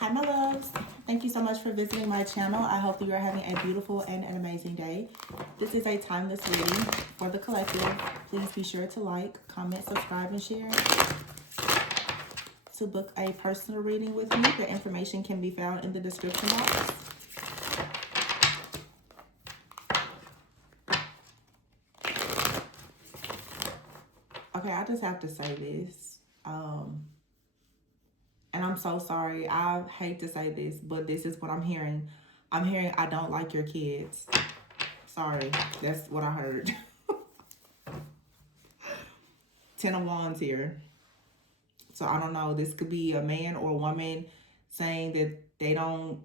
Hi, my loves. Thank you so much for visiting my channel. I hope that you are having a beautiful and an amazing day. This is a timeless reading for the collective. Please be sure to like, comment, subscribe, and share. To book a personal reading with me, the information can be found in the description box. Okay, I just have to say this. And I'm so sorry. I hate to say this, but this is what I'm hearing. I'm hearing I don't like your kids. Sorry, that's what I heard. 10 of Wands here. So I don't know. This could be a man or a woman saying that they don't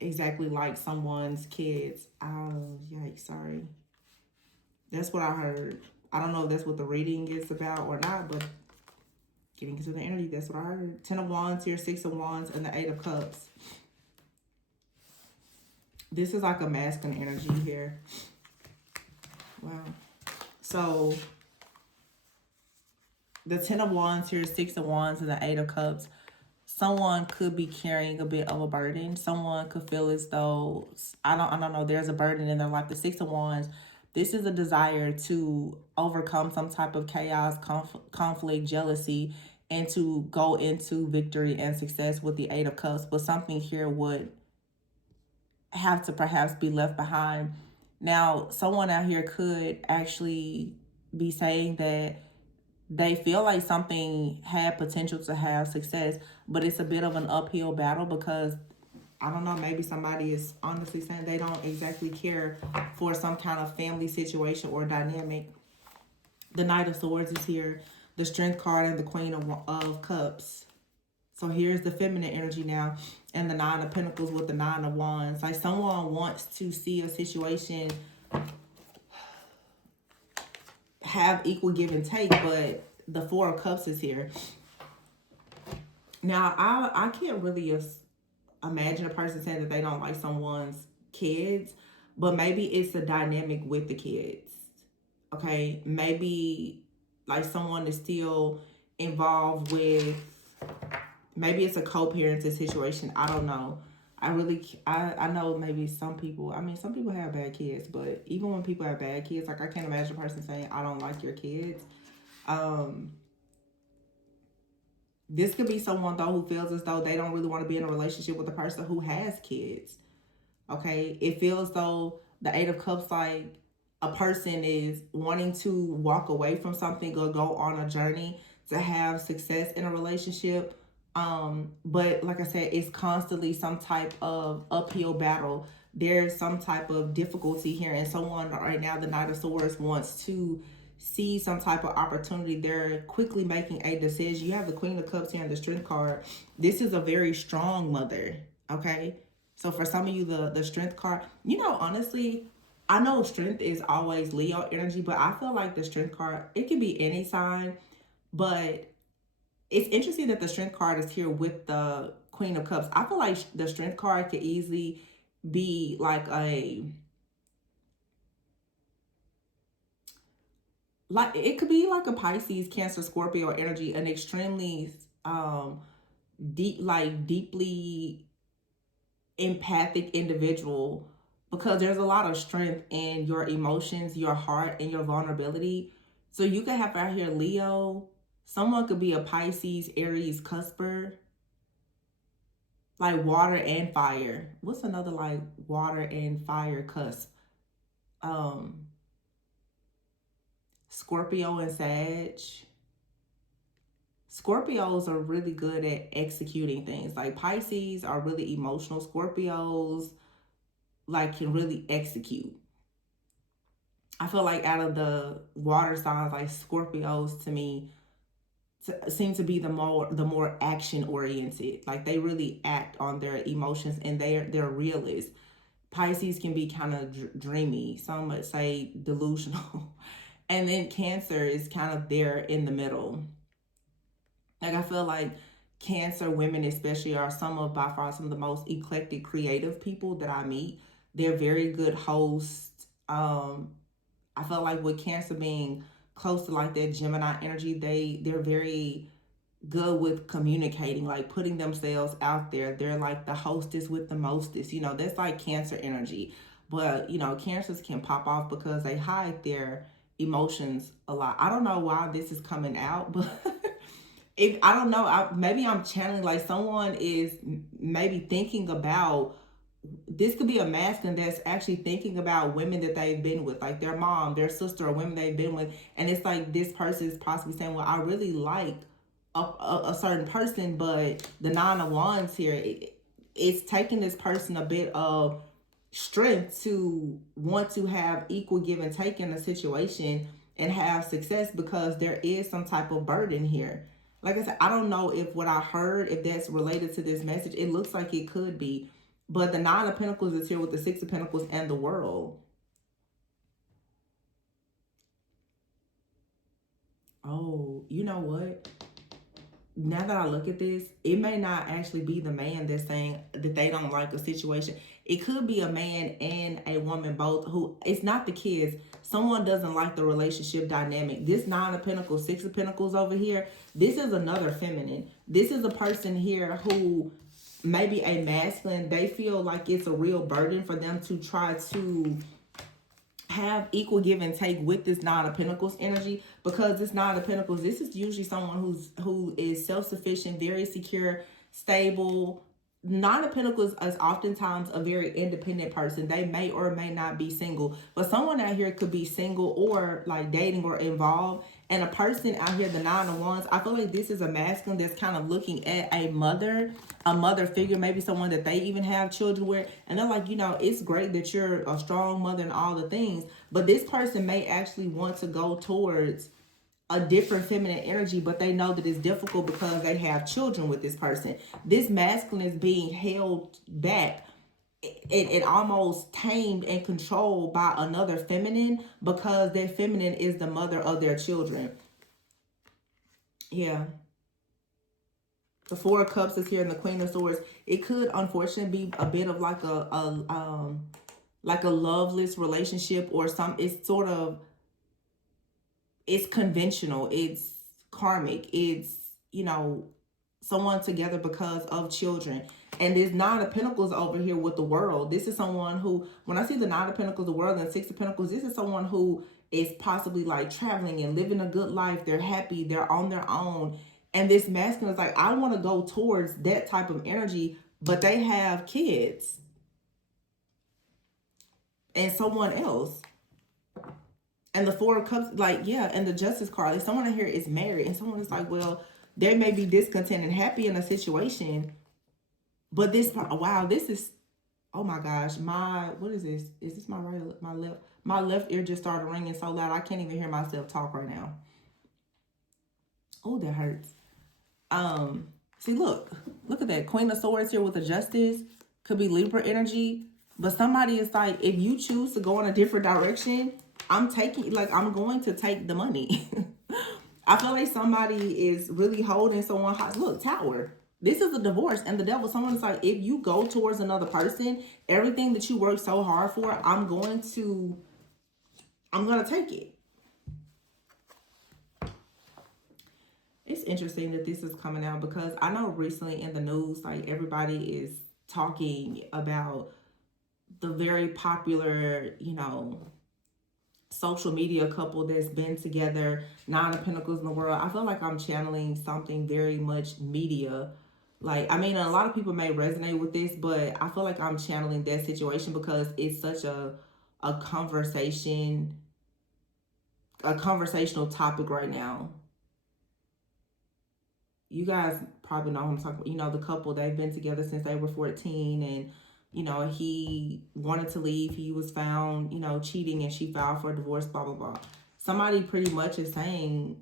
exactly like someone's kids. Oh, yikes, sorry. That's what I heard. I don't know if that's what the reading is about or not, but getting into the energy, that's what I heard. 10 of Wands here, 6 of Wands, and the 8 of Cups. This is like a masculine energy here. Wow. So the 10 of Wands here, 6 of Wands, and the 8 of Cups. Someone could be carrying a bit of a burden. Someone could feel as though, I don't know, there's a burden in their life. The 6 of Wands, this is a desire to overcome some type of chaos, conflict, jealousy, and to go into victory and success with the 8 of Cups. But something here would have to perhaps be left behind. Now, someone out here could actually be saying that they feel like something had potential to have success, but it's a bit of an uphill battle because, I don't know, maybe somebody is honestly saying they don't exactly care for some kind of family situation or dynamic. The Knight of Swords is here, the Strength card, and the Queen of Cups. So here's the feminine energy now, and the 9 of Pentacles with the 9 of Wands. Like someone wants to see a situation have equal give and take, but the 4 of Cups is here. Now, I can't really imagine a person saying that they don't like someone's kids, but maybe it's the dynamic with the kids. Okay, maybe like someone is still involved with, maybe it's a co-parenting situation. I don't know. I know maybe some people, I mean, some people have bad kids, but even when people have bad kids, like I can't imagine a person saying, I don't like your kids. This could be someone, though, who feels as though they don't really want to be in a relationship with a person who has kids. Okay? It feels though the 8 of Cups, like a person is wanting to walk away from something or go on a journey to have success in a relationship. But like I said, it's constantly some type of uphill battle. There's some type of difficulty here. And someone right now, the Knight of Swords, wants to see some type of opportunity. They're quickly making a decision. You have the Queen of Cups here and the Strength card. This is a very strong mother, okay? So for some of you, the Strength card, you know, honestly, I know Strength is always Leo energy, but I feel like the Strength card, it could be any sign, but it's interesting that the Strength card is here with the Queen of Cups. I feel like the Strength card could easily be like it could be like a Pisces, Cancer, Scorpio energy, an extremely deeply empathic individual, because there's a lot of strength in your emotions, your heart, and your vulnerability. So you could have out here Leo. Someone could be a Pisces, Aries, cusper, like water and fire. What's another like water and fire cusp? Scorpio and Sag. Scorpios are really good at executing things. Like Pisces are really emotional. Scorpios like can really execute. I feel like out of the water signs, like Scorpios to me seem to be the more action oriented. Like they really act on their emotions and they're realists. Pisces can be kind of dreamy. Some might say delusional. And then Cancer is kind of there in the middle. Like I feel like Cancer women especially are by far some of the most eclectic creative people that I meet. They're very good hosts. I feel like with Cancer being close to like that Gemini energy, they're very good with communicating, like putting themselves out there. They're like the hostess with the mostest. You know, that's like Cancer energy. But, you know, Cancers can pop off because they hide their emotions a lot. I don't know why this is coming out, but if I don't know, maybe I'm channeling like someone is maybe thinking about, this could be a masculine that's actually thinking about women that they've been with, like their mom, their sister, or women they've been with. And it's like this person is possibly saying, well, I really like a certain person, but the Nine of Wands here, it's taking this person a bit of strength to want to have equal give and take in a situation and have success, because there is some type of burden here. Like I said, I don't know if what I heard, if that's related to this message. It looks like it could be. But the Nine of Pentacles is here with the Six of Pentacles and the World. Oh, you know what? Now that I look at this, it may not actually be the man that's saying that they don't like a situation. It could be a man and a woman both, who, it's not the kids. Someone doesn't like the relationship dynamic. This Nine of Pentacles, Six of Pentacles over here, this is another feminine. This is a person here who maybe a masculine. They feel like it's a real burden for them to try to have equal give and take with this Nine of Pentacles energy, because this Nine of Pentacles, this is usually someone who is self-sufficient, very secure, stable. Nine of Pentacles is oftentimes a very independent person. They may or may not be single, but someone out here could be single or like dating or involved. And a person out here, the Nine of Wands, I feel like this is a masculine that's kind of looking at a mother figure, maybe someone that they even have children with. And they're like, you know, it's great that you're a strong mother and all the things, but this person may actually want to go towards a different feminine energy, but they know that it's difficult because they have children with this person. This masculine is being held back and almost tamed and controlled by another feminine, because their feminine is the mother of their children. Yeah. The Four of Cups is here and the Queen of Swords. It could unfortunately be a bit of like a loveless relationship, or some, it's sort of, it's conventional, it's karmic, it's, you know, someone together because of children. And this Nine of Pentacles over here with the World, this is someone who, when I see the Nine of Pentacles, the World, and Six of Pentacles, this is someone who is possibly like traveling and living a good life. They're happy, they're on their own. And this masculine is like, I want to go towards that type of energy, but they have kids and someone else. And the Four of Cups, like, yeah, and the Justice card, like someone in here is married, and someone is like, well, they may be discontent and happy in a situation, but this, wow, this is, oh my gosh, what is this? Is this my right, my left? My left ear just started ringing so loud I can't even hear myself talk right now. Oh, that hurts. See, look at that Queen of Swords here with the Justice. Could be Libra energy, but somebody is like, if you choose to go in a different direction, I'm going to take the money. I feel like somebody is really holding someone hostage. Look, Tower. This is a divorce and the Devil. Someone's like, if you go towards another person, everything that you work so hard for, I'm going to take it. It's interesting that this is coming out, because I know recently in the news, like, everybody is talking about the very popular, you know, social media couple that's been together, Nine of Pentacles in the World. I feel like I'm channeling something very much media. Like, I mean, a lot of people may resonate with this, but I feel like I'm channeling that situation because it's such a conversational topic right now. You guys probably know who I'm talking about. You know, the couple, they've been together since they were 14, and you know, he wanted to leave. He was found, you know, cheating, and she filed for a divorce, blah, blah, blah. Somebody pretty much is saying,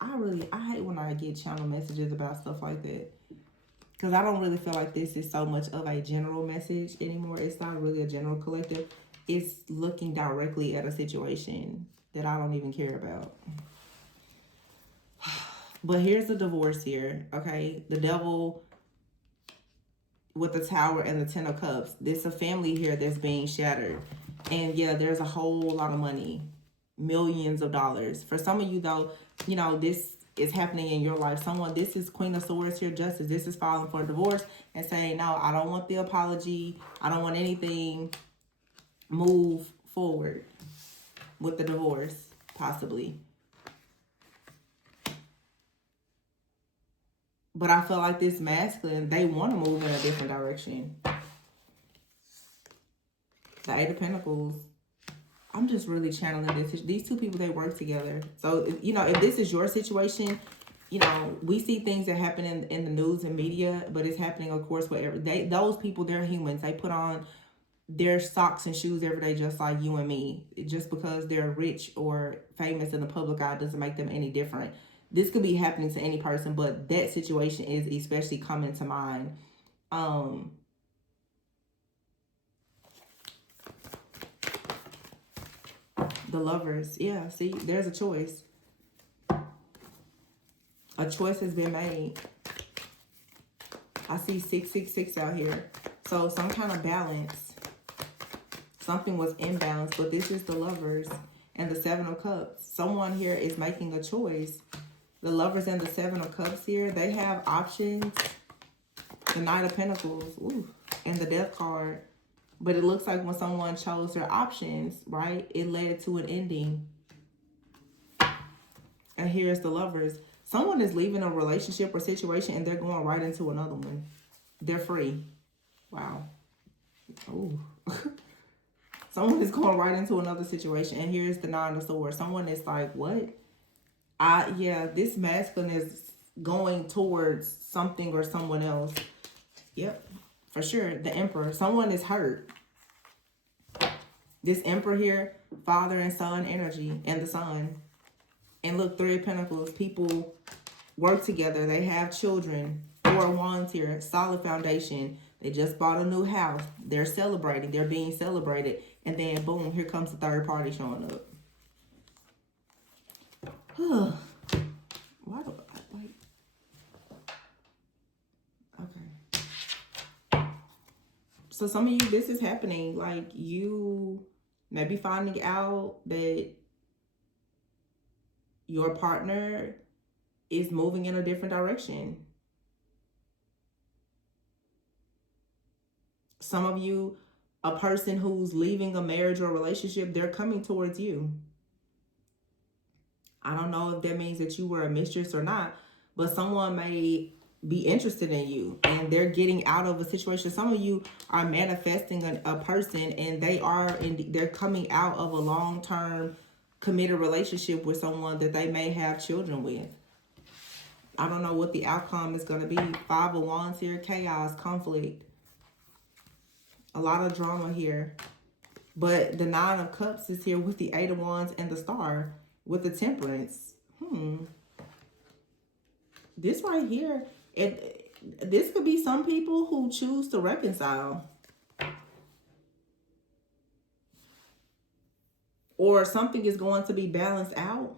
I hate when I get channel messages about stuff like that, because I don't really feel like this is so much of a general message anymore. It's not really a general collective. It's looking directly at a situation that I don't even care about. But here's the divorce here, okay? The Devil with the Tower and the Ten of Cups. There's a family here that's being shattered. And yeah, there's a whole lot of money. millions of dollars. For some of you, though, you know, this is happening in your life. Someone, this is Queen of Swords here, Justice. This is filing for divorce and saying, no, I don't want the apology. I don't want anything. Move forward with the divorce, possibly. But I feel like this masculine, they want to move in a different direction. The Eight of Pentacles. I'm just really channeling this. These two people, they work together. So, you know, if this is your situation, you know, we see things that happen in the news and media, but it's happening, of course, whatever. Those people, they're humans. They put on their socks and shoes every day just like you and me. Just because they're rich or famous in the public eye doesn't make them any different. This could be happening to any person, but that situation is especially coming to mind. The Lovers. Yeah, see, there's a choice. A choice has been made. I see 666 out here. So some kind of balance. Something was imbalanced, but this is the Lovers and the Seven of Cups. Someone here is making a choice. The Lovers and the Seven of Cups here, they have options. The Knight of Pentacles, ooh, and the Death card. But it looks like when someone chose their options, right, it led to an ending. And here's the Lovers. Someone is leaving a relationship or situation and they're going right into another one. They're free. Wow. Ooh. Someone is going right into another situation. And here's the Nine of Swords. Someone is like, what? Yeah, this masculine is going towards something or someone else. Yep, for sure. The Emperor. Someone is hurt. This Emperor here, father and son energy, and the Sun. And look, Three of Pentacles. People work together. They have children. Four of Wands here. Solid foundation. They just bought a new house. They're celebrating. They're being celebrated. And then, boom, here comes the third party showing up. Why do I, like... Okay. So some of you, this is happening. Like, you may be finding out that your partner is moving in a different direction. Some of you, a person who's leaving a marriage or a relationship, they're coming towards you. I don't know if that means that you were a mistress or not, but someone may be interested in you and they're getting out of a situation. Some of you are manifesting a person and they're coming out of a long-term committed relationship with someone that they may have children with. I don't know what the outcome is going to be. Five of Wands here, chaos, conflict. A lot of drama here. But the Nine of Cups is here with the Eight of Wands and the Star with the Temperance. This right here, this could be some people who choose to reconcile. Or something is going to be balanced out.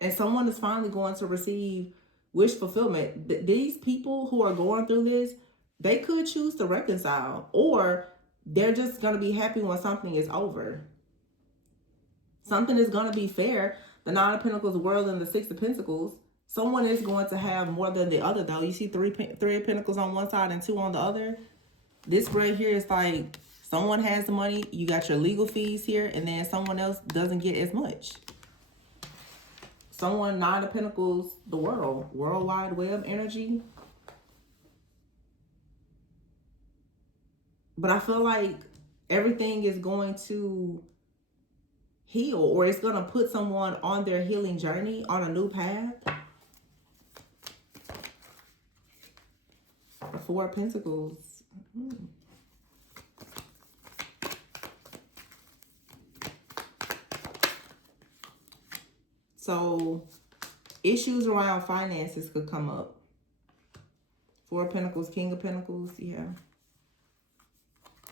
And someone is finally going to receive wish fulfillment. These people who are going through this, they could choose to reconcile. Or they're just going to be happy when something is over. Something is going to be fair. The Nine of Pentacles, the World, and the Six of Pentacles. Someone is going to have more than the other, though. You see three of Pentacles on one side and two on the other. This right here is like someone has the money. You got your legal fees here. And then someone else doesn't get as much. Someone, Nine of Pentacles, the World. World Wide Web energy. But I feel like everything is going to heal, or it's going to put someone on their healing journey on a new path. The Four of Pentacles. So issues around finances could come up. Four of Pentacles, King of Pentacles, yeah.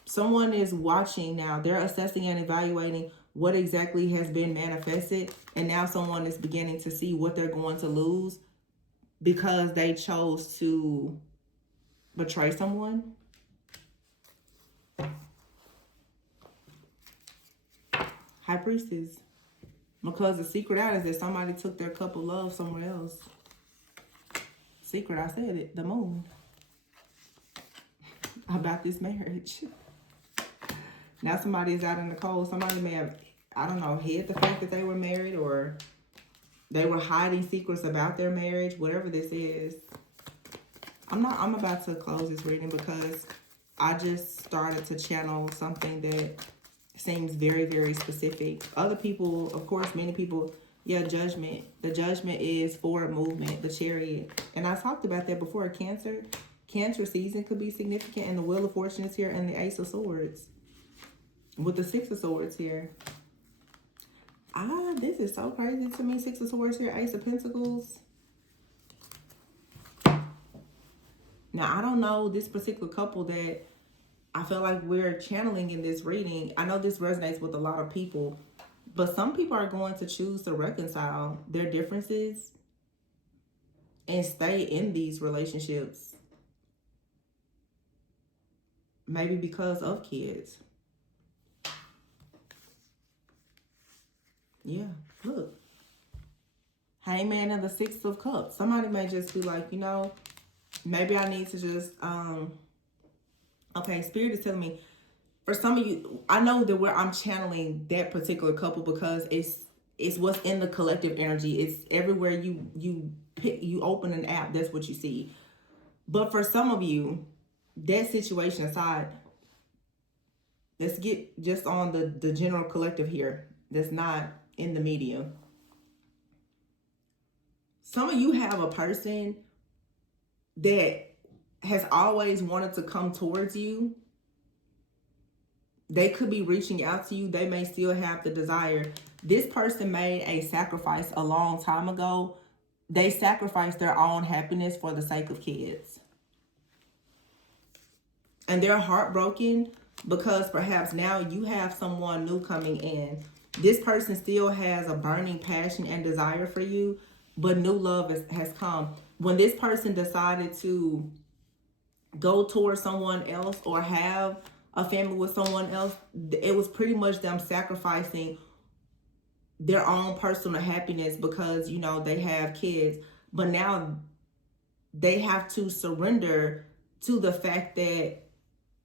Someone is watching now. They're assessing and evaluating what exactly has been manifested. And now someone is beginning to see what they're going to lose because they chose to betray someone. High Priestess. Because the secret out is that somebody took their cup of love somewhere else. Secret, I said it. The moon. About this marriage. Now somebody is out in the cold. Somebody may have, I don't know, hid the fact that they were married, or they were hiding secrets about their marriage. Whatever this is. I'm about to close this reading because I just started to channel something that seems very, very specific. Other people, of course, many people, yeah, judgment. The judgment is forward movement, the Chariot. And I talked about that before. Cancer. Cancer season could be significant, and the Wheel of Fortune is here, and the Ace of Swords. With the Six of Swords here. This is so crazy to me. Six of Swords here, Ace of Pentacles. Now, I don't know this particular couple that I feel like we're channeling in this reading. I know this resonates with a lot of people, but some people are going to choose to reconcile their differences and stay in these relationships. Maybe because of kids. Yeah, look. Hangman and the Six of Cups. Somebody may just be like, you know, maybe I need to just, okay, Spirit is telling me, for some of you, I know that I'm channeling that particular couple because it's what's in the collective energy. It's everywhere you open an app, that's what you see. But for some of you, that situation aside, let's get just on the general collective here that's not in the media. Some of you have a person that has always wanted to come towards you. They could be reaching out to you. They may still have the desire. This person made a sacrifice a long time ago. They sacrificed their own happiness for the sake of kids. And they're heartbroken because perhaps now you have someone new coming in. This person still has a burning passion and desire for you, but new love has come. When this person decided to go towards someone else or have a family with someone else, it was pretty much them sacrificing their own personal happiness because, you know, they have kids. But now they have to surrender to the fact that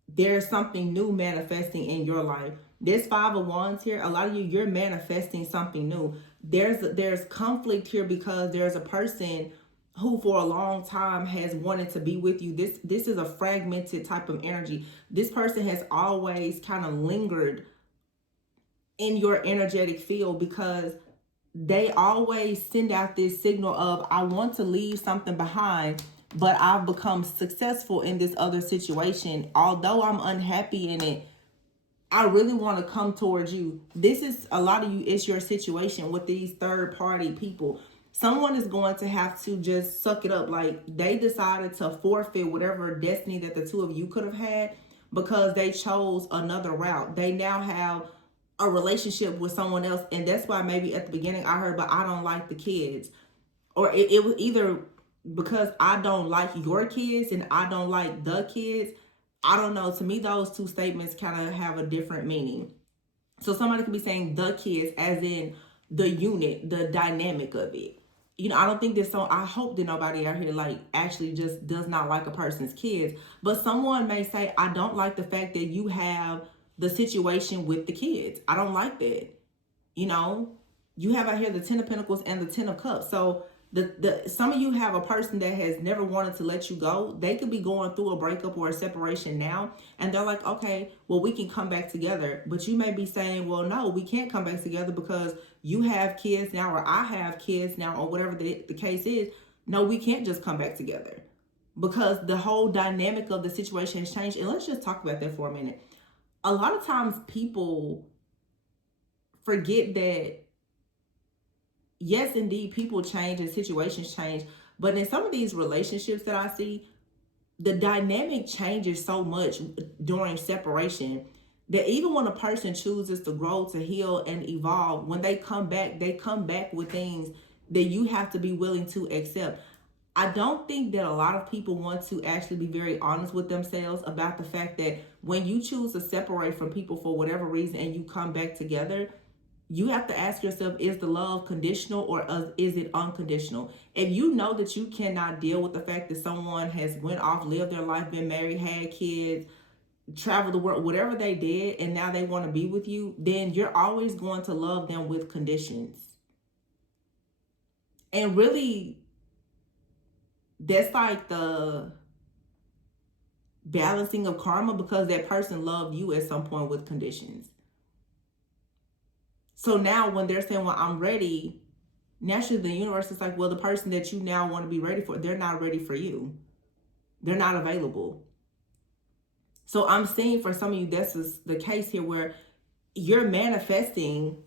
there's something new manifesting in your life. There's Five of Wands here. A lot of you, you're manifesting something new. There's conflict here because there's a person who for a long time has wanted to be with you. This is a fragmented type of energy. This person has always kind of lingered in your energetic field because they always send out this signal of, I want to leave something behind, but I've become successful in this other situation. Although I'm unhappy in it, I really want to come towards you. This is, a lot of you, it's your situation with these third party people. Someone is going to have to just suck it up. Like, they decided to forfeit whatever destiny that the two of you could have had because they chose another route. They now have a relationship with someone else. And that's why maybe at the beginning I heard, but I don't like the kids. Or it was either because I don't like your kids and I don't like the kids. I don't know. To me, those two statements kind of have a different meaning. So somebody could be saying the kids as in the unit, the dynamic of it. You know, I don't think that I hope that nobody out here like actually just does not like a person's kids. But someone may say, I don't like the fact that you have the situation with the kids. I don't like that. You know, you have out here the Ten of Pentacles and the Ten of Cups. So some of you have a person that has never wanted to let you go. They could be going through a breakup or a separation now, and they're like, okay, well, we can come back together. But you may be saying, well, no, we can't come back together because you have kids now, or I have kids now, or whatever the case is. No, we can't just come back together because the whole dynamic of the situation has changed. And let's just talk about that for a minute. A lot of times people forget that, yes, indeed, people change and situations change. But in some of these relationships that I see, the dynamic changes so much during separation that even when a person chooses to grow, to heal, and evolve, when they come back with things that you have to be willing to accept. I don't think that a lot of people want to actually be very honest with themselves about the fact that when you choose to separate from people for whatever reason and you come back together, you have to ask yourself, is the love conditional or is it unconditional? If you know that you cannot deal with the fact that someone has went off, lived their life, been married, had kids, traveled the world, whatever they did, and now they want to be with you, then you're always going to love them with conditions. And really, that's like the balancing of karma, because that person loved you at some point with conditions. So now when they're saying, well, I'm ready, naturally the universe is like, well, the person that you now want to be ready for, they're not ready for you. They're not available. So I'm seeing for some of you, this is the case here where you're manifesting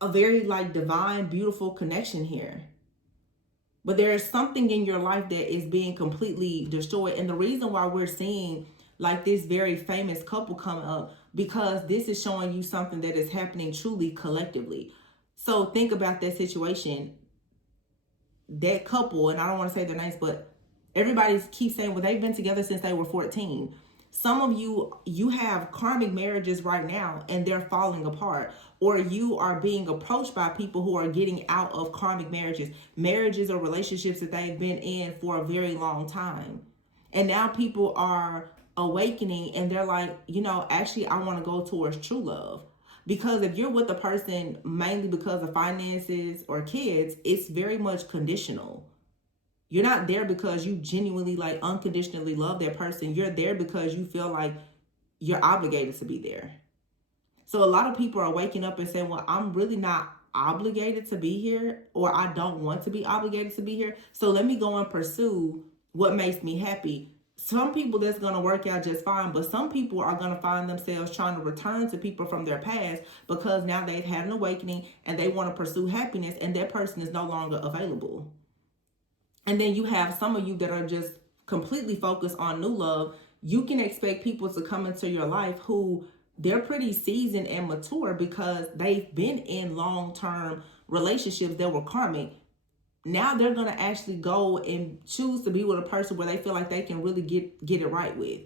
a very like divine, beautiful connection here. But there is something in your life that is being completely destroyed. And the reason why we're seeing like this very famous couple come up, because this is showing you something that is happening truly collectively. So think about that situation. That couple, and I don't want to say their names, but everybody keeps saying, well, they've been together since they were 14. Some of you have karmic marriages right now and they're falling apart, or you are being approached by people who are getting out of karmic marriages or relationships that they've been in for a very long time. And now people are awakening and they're like, actually, I want to go towards true love. Because if you're with a person mainly because of finances or kids, it's very much conditional. You're not there because you genuinely like unconditionally love that person. You're there because you feel like you're obligated to be there. So a lot of people are waking up and saying, well, I'm really not obligated to be here, or I don't want to be obligated to be here. So let me go and pursue what makes me happy. Some people that's going to work out just fine, but some people are going to find themselves trying to return to people from their past because now they've had an awakening and they want to pursue happiness, and that person is no longer available. And then you have some of you that are just completely focused on new love. You can expect people to come into your life who they're pretty seasoned and mature because they've been in long-term relationships that were karmic. Now they're going to actually go and choose to be with a person where they feel like they can really get it right with.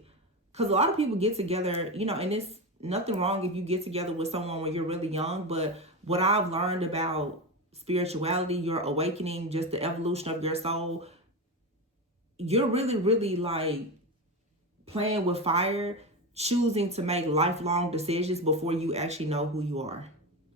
Because a lot of people get together, and it's nothing wrong if you get together with someone when you're really young. But what I've learned about spirituality, your awakening, just the evolution of your soul, you're really, really like playing with fire, choosing to make lifelong decisions before you actually know who you are.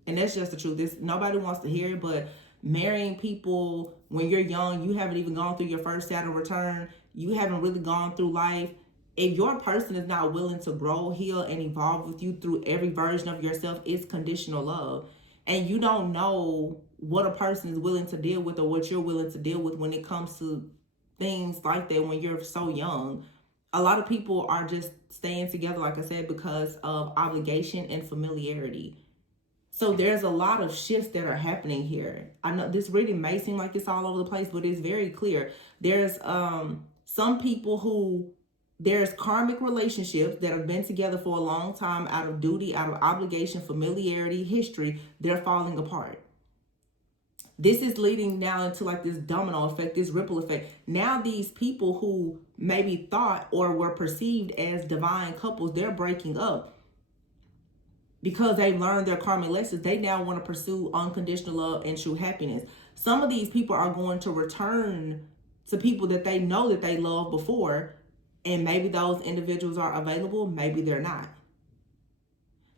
And that's just the truth. Nobody wants to hear it, but marrying people when you're young, you haven't even gone through your first Saturn return, you haven't really gone through life. If your person is not willing to grow, heal, and evolve with you through every version of yourself, it's conditional love. And you don't know what a person is willing to deal with or what you're willing to deal with when it comes to things like that when you're so young. A lot of people are just staying together, like I said, because of obligation and familiarity. So there's a lot of shifts that are happening here. I know this reading may seem like it's all over the place, but it's very clear. There's some people who there's karmic relationships that have been together for a long time out of duty, out of obligation, familiarity, history. They're falling apart. This is leading now into like this domino effect, this ripple effect. Now these people who maybe thought or were perceived as divine couples, they're breaking up. Because they learned their karmic lessons, they now want to pursue unconditional love and true happiness. Some of these people are going to return to people that they know that they loved before, and maybe those individuals are available, maybe they're not.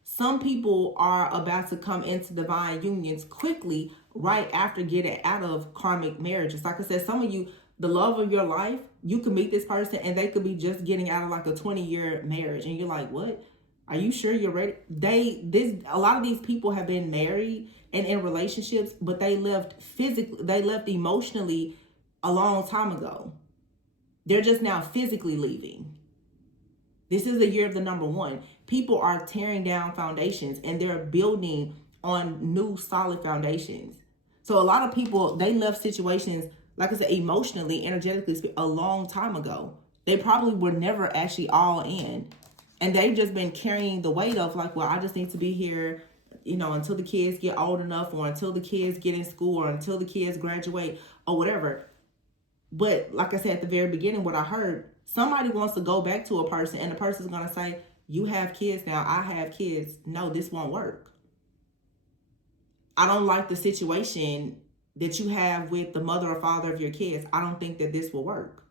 Some people are about to come into divine unions quickly right after getting out of karmic marriages. Like I said, some of you, the love of your life, you could meet this person and they could be just getting out of like a 20-year marriage, and you're like, what? Are you sure you're ready? A lot of these people have been married and in relationships, but they left emotionally a long time ago. They're just now physically leaving. This is the year of the number one. People are tearing down foundations and they're building on new solid foundations. So a lot of people, they left situations, like I said, emotionally, energetically, a long time ago. They probably were never actually all in. And they've just been carrying the weight of like, well, I just need to be here, until the kids get old enough, or until the kids get in school, or until the kids graduate, or whatever. But like I said at the very beginning, what I heard, somebody wants to go back to a person and the person's going to say, you have kids now, I have kids. No, this won't work. I don't like the situation that you have with the mother or father of your kids. I don't think that this will work.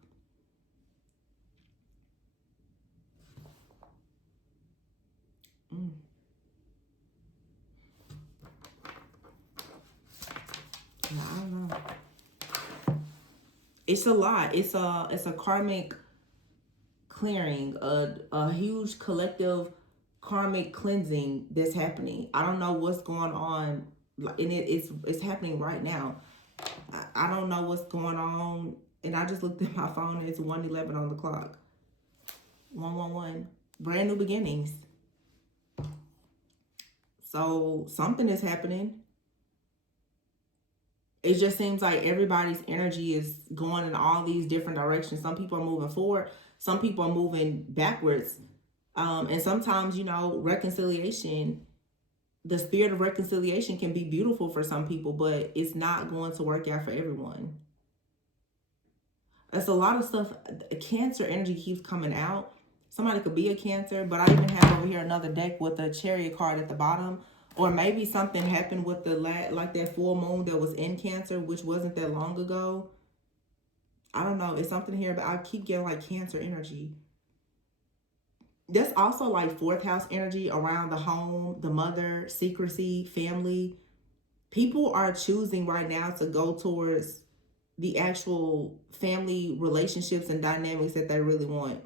I don't know. It's a lot. It's a karmic clearing, a huge collective karmic cleansing that's happening. I don't know what's going on, and it's happening right now. I don't know what's going on, and I just looked at my phone and it's 1:11 on the clock. 111. Brand new beginnings. So something is happening. It just seems like everybody's energy is going in all these different directions. Some people are moving forward, some people are moving backwards. And sometimes, reconciliation, the spirit of reconciliation can be beautiful for some people, but it's not going to work out for everyone. That's a lot of stuff. Cancer energy keeps coming out. Somebody could be a Cancer, but I even have over here another deck with a Chariot card at the bottom. Or maybe something happened with like that full moon that was in Cancer, which wasn't that long ago. I don't know. It's something here, but I keep getting like Cancer energy. That's also like fourth house energy around the home, the mother, secrecy, family. People are choosing right now to go towards the actual family relationships and dynamics that they really want.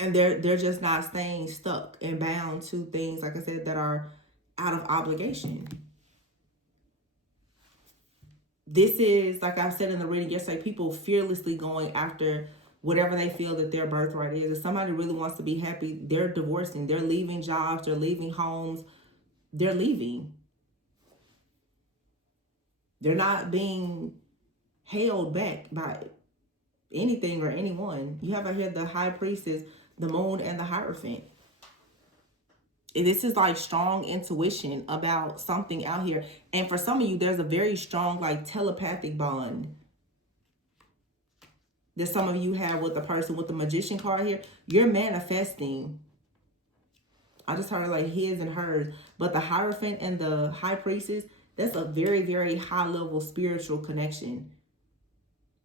And they're just not staying stuck and bound to things, like I said, that are out of obligation. This is, like I said in the reading yesterday, people fearlessly going after whatever they feel that their birthright is. If somebody really wants to be happy, they're divorcing, they're leaving jobs, they're leaving homes, they're leaving. They're not being held back by anything or anyone. You have out here the High Priestess, the Moon, and the Hierophant. And this is like strong intuition about something out here. And for some of you, there's a very strong like telepathic bond that some of you have with the person with the Magician card here. You're manifesting. I just heard like his and hers. But the Hierophant and the High Priestess, that's a very, very high level spiritual connection.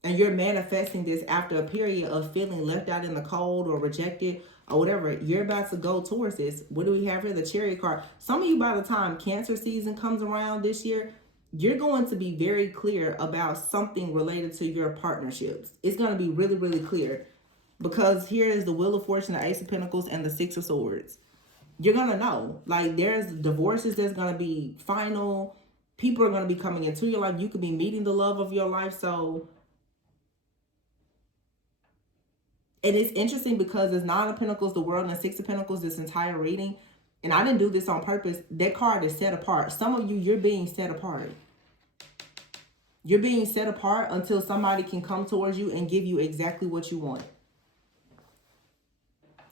And you're manifesting this after a period of feeling left out in the cold or rejected or whatever. You're about to go towards this. What do we have here? The Chariot card. Some of you, by the time Cancer season comes around this year, you're going to be very clear about something related to your partnerships. It's going to be really, really clear. Because here is the Wheel of Fortune, the Ace of Pentacles, and the Six of Swords. You're going to know. Like, there's divorces that's going to be final. People are going to be coming into your life. You could be meeting the love of your life. So... and it's interesting because it's Nine of Pentacles, the World, and Six of Pentacles, this entire reading. And I didn't do this on purpose. That card is set apart. Some of you, you're being set apart. You're being set apart until somebody can come towards you and give you exactly what you want.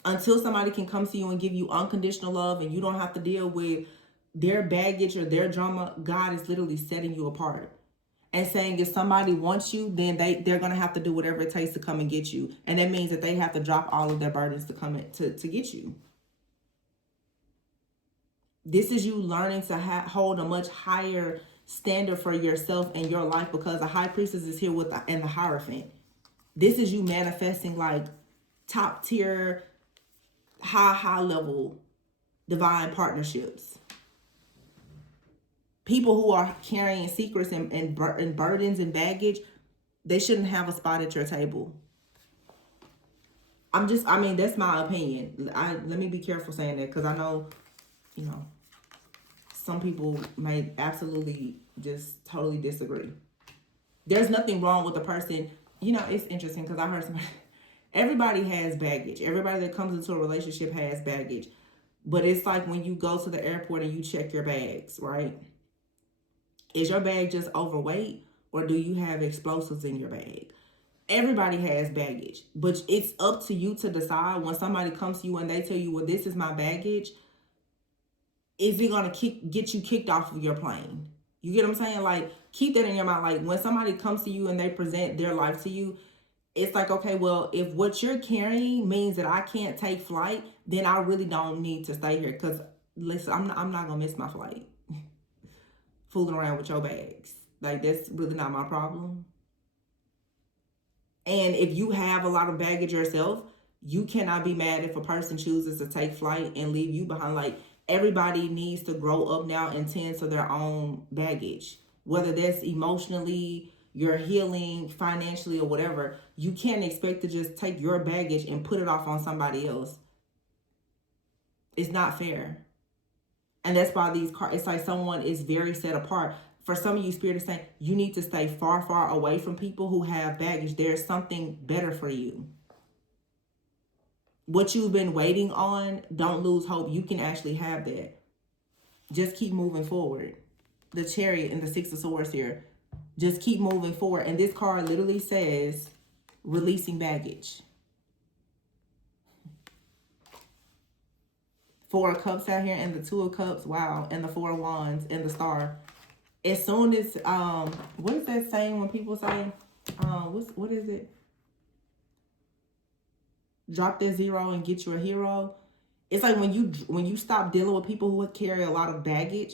Until somebody can come to you and give you unconditional love and you don't have to deal with their baggage or their drama. God is literally setting you apart. And saying if somebody wants you, then they're going to have to do whatever it takes to come and get you. And that means that they have to drop all of their burdens to come in, to get you. This is you learning to hold a much higher standard for yourself and your life, because the High Priestess is here with and the Hierophant. This is you manifesting like top tier, high level divine partnerships. People who are carrying secrets and burdens and baggage, they shouldn't have a spot at your table. I mean, that's my opinion. Let me be careful saying that, because I know, some people may absolutely just totally disagree. There's nothing wrong with the person. It's interesting because I heard somebody, everybody has baggage. Everybody that comes into a relationship has baggage. But it's like when you go to the airport and you check your bags, right? Is your bag just overweight, or do you have explosives in your bag? Everybody has baggage, but it's up to you to decide when somebody comes to you and they tell you, well, this is my baggage. Is it going to get you kicked off of your plane? You get what I'm saying? Like, keep that in your mind. Like, when somebody comes to you and they present their life to you, it's like, okay, well, if what you're carrying means that I can't take flight, then I really don't need to stay here, because listen, I'm not gonna miss my flight. Fooling around with your bags. Like, that's really not my problem. And if you have a lot of baggage yourself, you cannot be mad if a person chooses to take flight and leave you behind. Like, everybody needs to grow up now and tend to their own baggage, whether that's emotionally, your healing, financially, or whatever. You can't expect to just take your baggage and put it off on somebody else. It's not fair. And that's why these cards, it's like someone is very set apart. For some of you, Spirit is saying you need to stay far, far away from people who have baggage. There's something better for you. What you've been waiting on, don't lose hope. You can actually have that. Just keep moving forward. The Chariot and the Six of Swords here. Just keep moving forward. And this card literally says releasing baggage. Four of Cups out here and the Two of Cups. Wow. And the Four of Wands and the Star. As soon as, what is that saying when people say, what is it? Drop that zero and get you a hero. It's like when you stop dealing with people who carry a lot of baggage,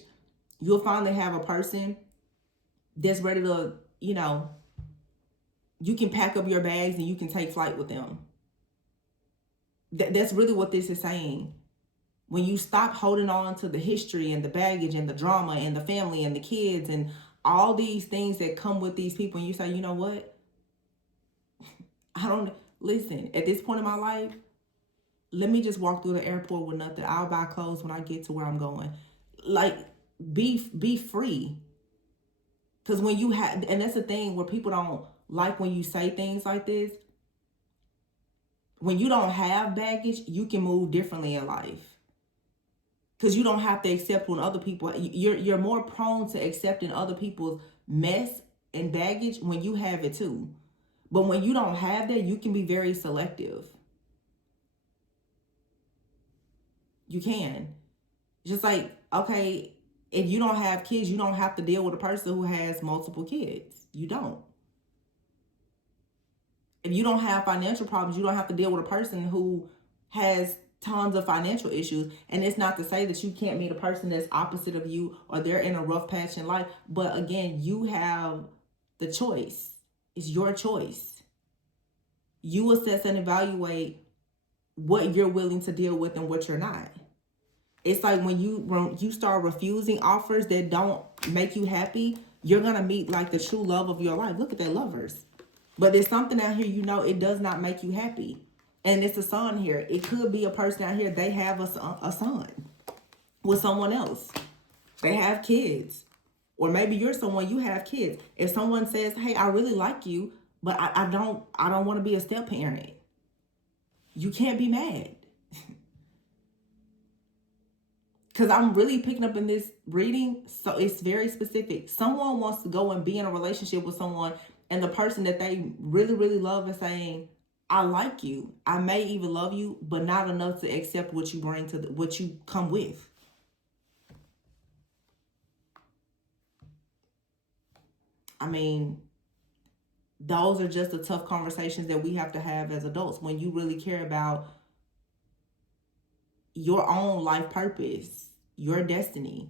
you'll finally have a person that's ready to, you know, you can pack up your bags and you can take flight with them. That's really what this is saying. When you stop holding on to the history and the baggage and the drama and the family and the kids and all these things that come with these people, and you say, you know what? Listen, at this point in my life, let me just walk through the airport with nothing. I'll buy clothes when I get to where I'm going. Like, be free. Because when you have, and that's the thing where people don't like when you say things like this. When you don't have baggage, you can move differently in life. Because you don't have to accept when other people, you're more prone to accepting other people's mess and baggage when you have it too. But when you don't have that, you can be very selective. You can. Just like, okay, if you don't have kids, you don't have to deal with a person who has multiple kids. You don't. If you don't have financial problems, you don't have to deal with a person who has tons of financial issues. And it's not to say that you can't meet a person that's opposite of you or they're in a rough patch in life. But again, you have the choice. It's your choice. You assess and evaluate what you're willing to deal with and what you're not. It's like when you start refusing offers that don't make you happy, you're going to meet like the true love of your life. Look at that, Lovers. But there's something out here, you know, it does not make you happy. And it's a son here. It could be a person out here, they have a son with someone else. They have kids. Or maybe you're someone, you have kids. If someone says, hey, I really like you, but I don't want to be a step parent. You can't be mad. Because I'm really picking up in this reading, so it's very specific. Someone wants to go and be in a relationship with someone, and the person that they really, really love is saying, I like you. I may even love you, but not enough to accept what you bring to what you come with. I mean, those are just the tough conversations that we have to have as adults when you really care about your own life purpose, your destiny.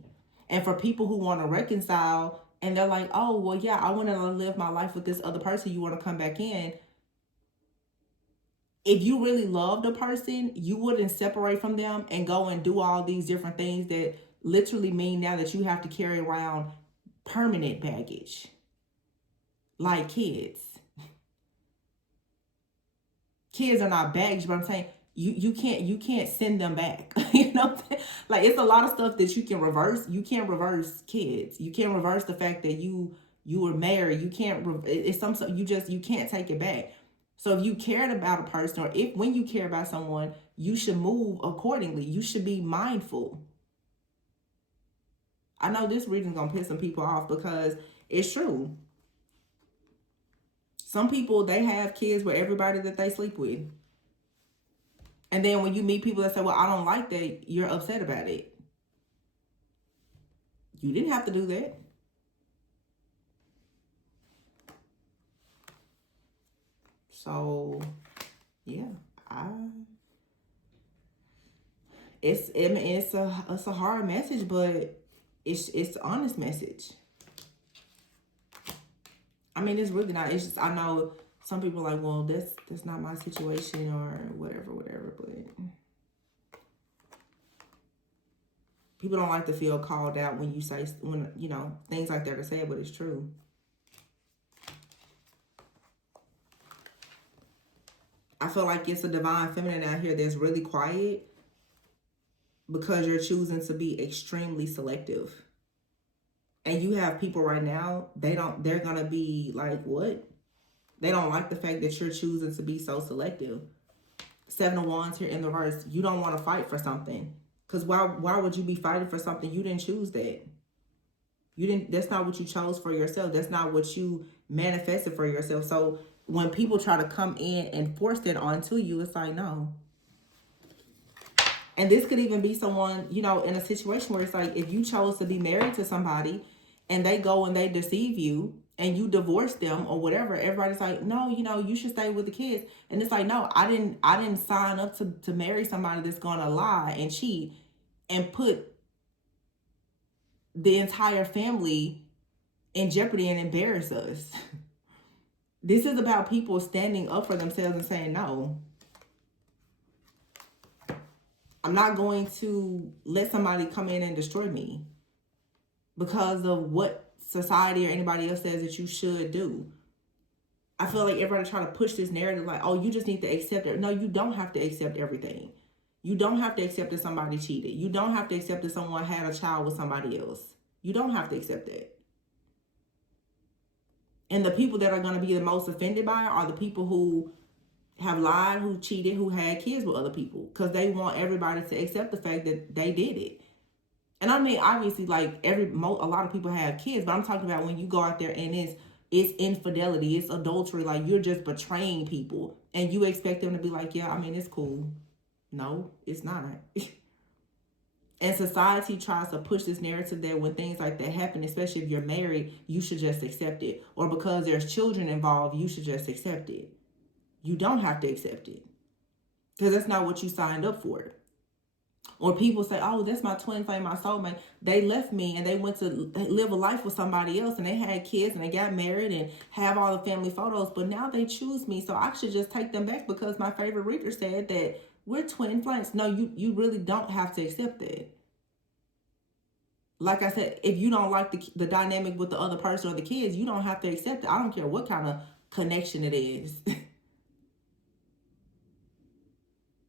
And for people who want to reconcile and they're like, oh, well, yeah, I want to live my life with this other person. You want to come back in. If you really loved a person, you wouldn't separate from them and go and do all these different things that literally mean now that you have to carry around permanent baggage. Like kids. Kids are not baggage, but I'm saying you can't send them back. You know, like it's a lot of stuff that you can reverse. You can't reverse kids. You can't reverse the fact that you were married. You can't. It's some you can't take it back. So if you cared about a person, or if when you care about someone, you should move accordingly. You should be mindful. I know this reading's gonna piss some people off because it's true. Some people, they have kids with everybody that they sleep with. And then when you meet people that say, well, I don't like that, you're upset about it. You didn't have to do that. So, yeah, it's a hard message, but it's an honest message. I mean, it's really not. It's just, I know some people are like, well, that's not my situation or whatever. But people don't like to feel called out when you say, when, you know, things like that are said, but it's true. I feel like it's a divine feminine out here that's really quiet because you're choosing to be extremely selective. And you have people right now, they're going to be like, what? They don't like the fact that you're choosing to be so selective. 7 of Wands here in the reverse. You don't want to fight for something. Because why would you be fighting for something? You didn't choose that. That's not what you chose for yourself. That's not what you manifested for yourself. So when people try to come in and force that onto you, it's like, no. And this could even be someone, you know, in a situation where it's like, if you chose to be married to somebody and they go and they deceive you and you divorce them or whatever, everybody's like, no, you know, you should stay with the kids. And it's like, no, I didn't sign up to marry somebody that's going to lie and cheat and put the entire family in jeopardy and embarrass us. This is about people standing up for themselves and saying, no, I'm not going to let somebody come in and destroy me because of what society or anybody else says that you should do. I feel like everybody trying to push this narrative like, oh, you just need to accept it. No, you don't have to accept everything. You don't have to accept that somebody cheated. You don't have to accept that someone had a child with somebody else. You don't have to accept that. And the people that are going to be the most offended by it are the people who have lied, who cheated, who had kids with other people, because they want everybody to accept the fact that they did it. And I mean, obviously, like a lot of people have kids, but I'm talking about when you go out there and it's infidelity, it's adultery, like you're just betraying people, and you expect them to be like, yeah, I mean, it's cool. No, it's not. And society tries to push this narrative that when things like that happen, especially if you're married, you should just accept it, or because there's children involved, you should just accept it. You don't have to accept it because that's not what you signed up for. Or people say, oh, that's my twin flame, my soulmate. They left me and they went to live a life with somebody else and they had kids and they got married and have all the family photos. But now they choose me. So I should just take them back because my favorite reader said that we're twin flames. No, you really don't have to accept that. Like I said, if you don't like the dynamic with the other person or the kids, you don't have to accept it. I don't care what kind of connection it is.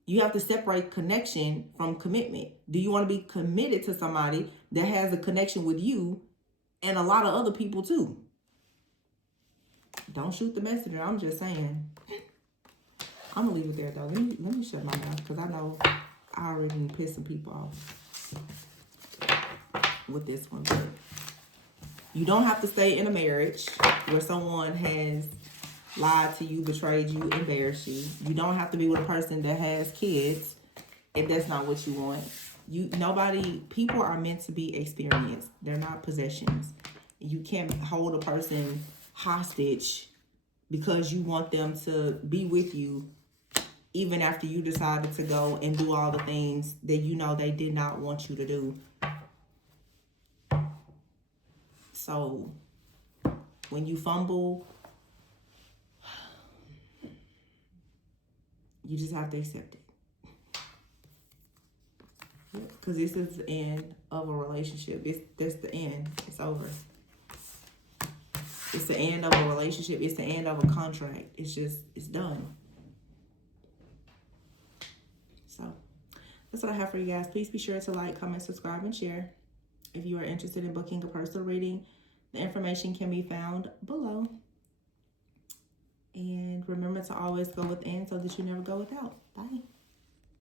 You have to separate connection from commitment. Do you want to be committed to somebody that has a connection with you and a lot of other people too? Don't shoot the messenger. I'm just saying. I'm going to leave it there though. Let me shut my mouth because I know I already pissed some people off with this one. But you don't have to stay in a marriage where someone has lied to you, betrayed you, embarrassed you. You don't have to be with a person that has kids if that's not what you want. People are meant to be experienced. They're not possessions. You can't hold a person hostage because you want them to be with you even after you decided to go and do all the things that you know they did not want you to do. So when you fumble, you just have to accept it. Because this is the end of a relationship. That's the end. It's over. It's the end of a relationship. It's the end of a contract. It's done. So that's what I have for you guys. Please be sure to like, comment, subscribe, and share. If you are interested in booking a personal reading, the information can be found below. And remember to always go within so that you never go without. Bye.